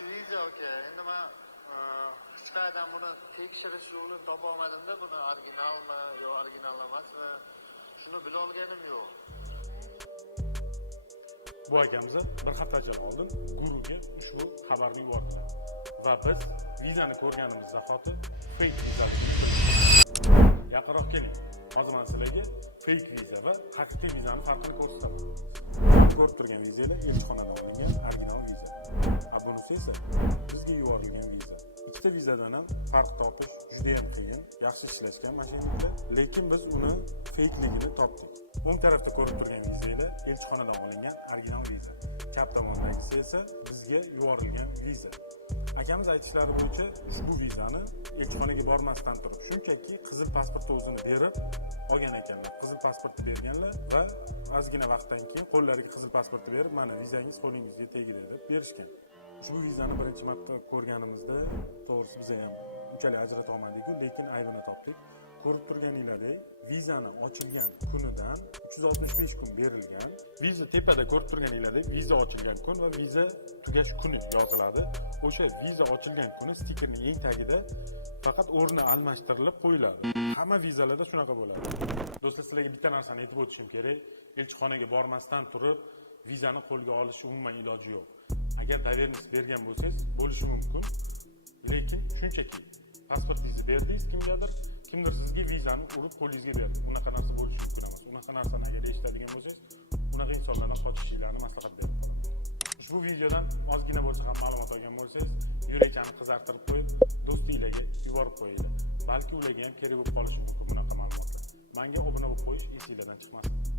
Viza aka. Endi men hech qayerdan buni tekshirish yo'lini topa olmadimda, buni originalmi yo original emasmi? Shuni bila olganim yo'q. Bu akamiz bir haftacha oldin Guruga ushbu xabarni yubordilar va biz vizani ko'rganimiz zahoti fake viza. Yaqinroq keling. Hozir men sizlarga fake viza va haqiqiy vizani farqini ko'rsataman. Ko'rib turgan vizalar elchixonadan olingan original viza. Bunisi esa bizga yuborilgan viza. Ikkita vizadan ham farq topish juda ham qiyin. Yaxshi ishlashgan mashinada, lekin biz uni fakeligini topdik. O'ng tarafda ko'rib turgan vizalar elchixonadan olingan original viza. Chap tomondagisi esa bizga yuborilgan viza. Akamiz aytishlari bo'yicha ushbu vizani elchixonaga bormasdan turib, shunchaki qizil pasportni o'zini berib olgan ekanlar. Qizil pasportni berganlar va ozgina vaqtdan keyin qo'llariga qizil pasportni berib, mana vizangiz qo'lingizga tegdi deb berishgan. Ushbu vizani birinchi marta ko'rganimizda to'g'risi biz ham unchalik ajrata olmadik-ku, lekin aybini topdik. Ko'rib turganinglardek, vizani ochilgan kunidan 365 kun berilgan. Viza tepada ko'rib turganinglardek, viza ochilgan kun va viza tugash kuni yoziladi. O'sha viza ochilgan kuni stikerning eng tagida faqat o'rni almashtirilib qo'yiladi. Hamma vizalarda shunaqa bo'ladi. Do'stlar, sizlarga bitta narsani aytib o'tishim kerak. Elchixonaga bormasdan turib vizani qo'lga olish umuman iloji yo'q. Agar dovernost bergan bo'lsangiz, bo'lishi mumkin. Lekin shunchaki pasportingizni berdingiz kimgadir, kimdir sizga vizani urib qo'lingizga berdi. Unaqa narsa bo'lishi mumkin emas. Unaqa narsani agar eshitadigan bo'lsangiz, unaqa insonlardan qochishinglarni maslahat berib qolaman. Ushbu videodan ozgina bo'lsa ham ma'lumot olgan bo'lsangiz, yurakni qizartirib qo'yib, do'stinglarga yuborib qo'yinglar. Balki ularga ham kerak bo'lib qolishi mumkin bunaqa ma'lumotlar. Menga obuna bo'lib qo'yish esingizdan chiqmasin.